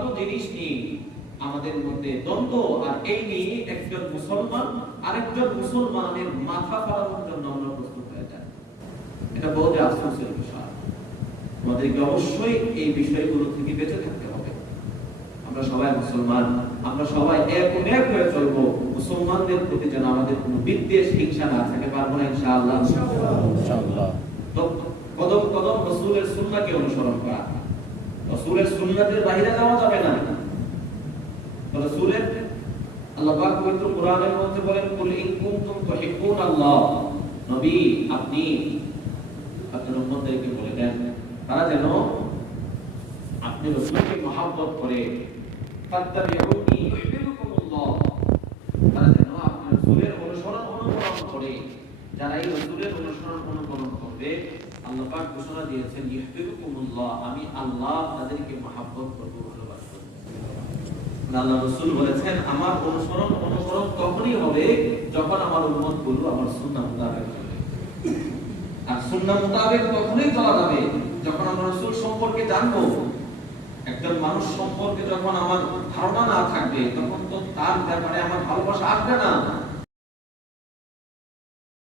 ভালো জিনিস নিয়ে আমাদের মধ্যে দ্বন্দ্ব, আর এই নিয়ে একজন মুসলমান আরেকজন মুসলমানের মাথা ফাটানোর জন্য আমরা প্রস্তুত হয়ে যাই। এটা বহুত আফসোসের বিষয়। আমাদেরকে অবশ্যই এই বিষয়গুলো থেকে বেঁচে থাকতে হবে। আমরা সবাই মুসলমান, আমরা সবাই এক হয়ে চলবো। মুসলমানদের প্রতি যেন আমাদের কোনো বিদ্বেষ হিংসা না থাকে, পারবো না ইনশাআল্লাহ? ইনশাআল্লাহ। তো কদম কদম রাসূলের সুন্নাহকে অনুসরণ করা, রাসূলের সুন্নাতের বাইরে যাওয়া যাবে না। রাসূলের আল্লাহ পাক পবিত্র কোরআনের মধ্যে বলেন, কুল ইন কুনতুম তুহিব্বুনাল্লাহ, নবী আপনি আপনার উম্মতদেরকে বলে দেন তারা যেন আপনি রাসূলকে মহব্বত করে, ফাত্তাবিউনি ইউহিব্বুকুমুল্লাহ, তারা যেন আপনার রাসূলের অনুসরণ অনুকরণ করে। যারা এই রাসূলের অনুসরণ অনুকরণ করবে, আল্লাহ পাক ঘোষণা দিয়েছেন ইউহিব্বুকুমুল্লাহ, আমি আল্লাহ তাদেরকে মহব্বত করব, ভালোবাসব। আল্লাহ রাসূল বলেছেন আমার অনুসরণ অনুকরণ তখনই হবে যখন আমার উম্মতগুলো আমার সুন্নাহ মোতাবেক চলবে। আর সুন্নাহ মোতাবেক তখনই চলা যাবে যখন আমরা রাসূল সম্পর্কে জানবো। একজন মানুষ সম্পর্কে যখন আমার ধারণা না থাকবে, তখন তো তার ব্যাপারে আমার ভালোবাসা আসবে না।